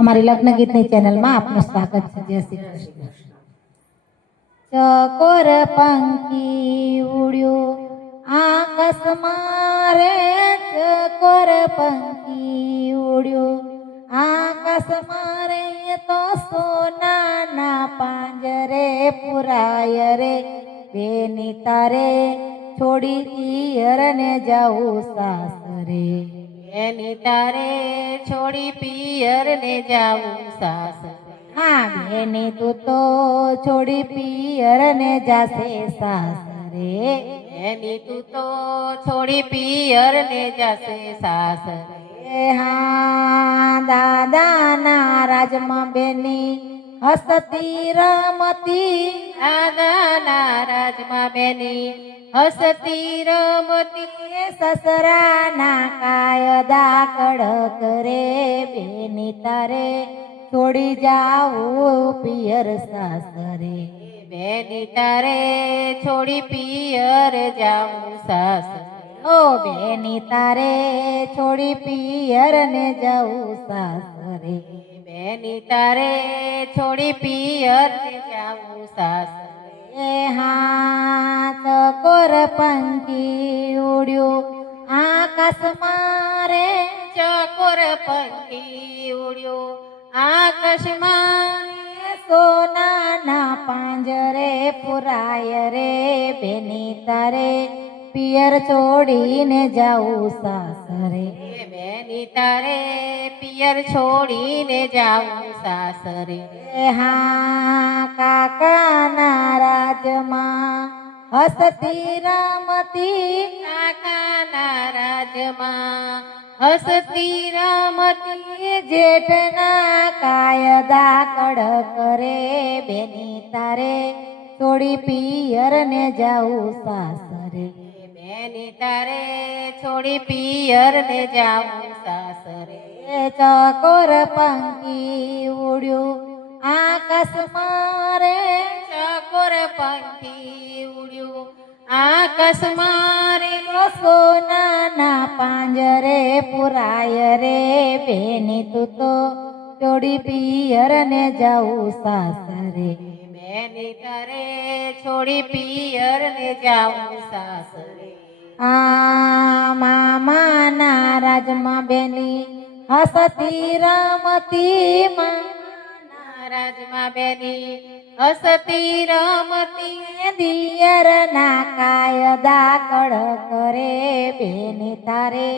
हमारे लग्न गीत चैनल में आप स्वागत है जय श्री कृष्ण चकोर पंखी उड़ियो आकस मारे चकोर पंखी उड़ियो आकस मारे तो सोना ना पांजरे पुराय रे बेनी तारे छोड़ी तीयर ने जाऊ सासरे બેને તારે છોડી પિયરને જાવું સાસ રે હેને તું તો છોડી પિયરને જાસે સાસ રે હેને તું તો છોડી પિયરને જાસે સાસ રે હા દાદા નારાજ માં બેની હસતી રમતી આ દાદા નારાજ માં બેની हसती रमती ससरा ना काय दा कड़क रे बेनी तारे छोड़ी जाओ पियर ससरे तो बेनी तारे छोड़ी पियर जाऊ सास ओ बेनी तो तो तारे छोड़ी पियर तो तो ने जाऊ ससरे बेनी तो तारे छोड़ी पियर ने जाऊ ससरे हाथ कोर पंखी उड़ियो आकाश मारे चकोर पंखी उड़ियो आकाश मारे सोना ना पांजरे पुराय रे बेनी तारे पियर छोड़ी ने जाऊ सासरे बैनी तारे पियर छोड़ी ने जाऊ सासरे ने हाँ काका नाराज मा हसती रामती काका नाराज मा हसती रामती जेठना कायदा कड़क रे बेनी तारे थोड़ी पियर ने जाऊ सासरे એની તારે છોડી પિયર ને જાઉં સાસરે ચકોર પંખી ઉડ્યું આકાશ મારે ચકોર પંખી ઉડ્યું આકાશ મારી સોનાના પાંજરે પુરાય રે બેની તું તો છોડી પિયર ને જાઉં સાસરે બેની તારે છોડી પિયર ને જાઉં સાસરે આ મામા રાજમાં બેની હસતી રમતી દિયર ના કાય દાકડ કરે બેની તારે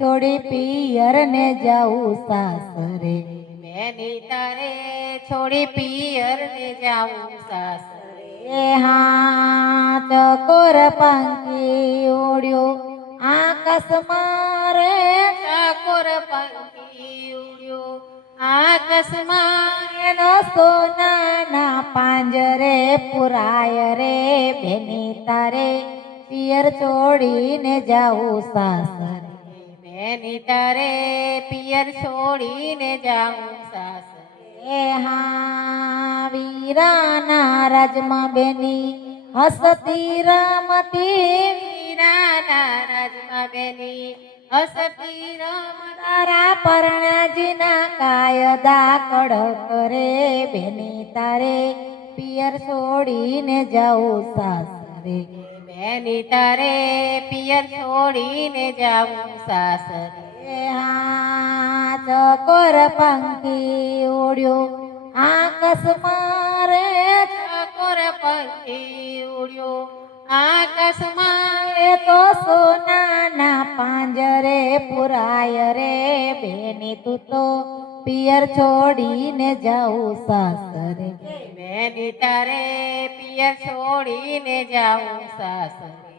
છોડી પિયર ને જાઉં સાસરે બેની તારે છોડી પિયર ને જાઉં સાસરે हाथ तो कोर पंखी उड़ियो आकस मारे चाकुर तो पंखी उड़ियो आकस मारे न सोना ना पांजरे पुराय रे बेनी तारे पियर छोड़ी ने जाऊ सासर बेनी तारे पियर छोड़ी ने जाऊ सासर हाँ વીરાના રાજમાં બેની હસતી રામતી વીરાના રાજમાં બેની હસતી રામ તારા પરણાજીના કાયદા કડક રે બેની તારે પિયર છોડીને જાઉં સાસરે બેની તારે પિયર છોડીને જાઉં સાસરે હા ચકોર પંખી ઓડ્યો આકાશ મારે ઠાકોર પછી ઉડ્યો આકાશ મારે તો સોના ના પાંજરે પુરાય રે બેની તું તો પિયર છોડીને જાઉં સાસરે બેની તારે પિયર છોડીને જાઉં સાસરે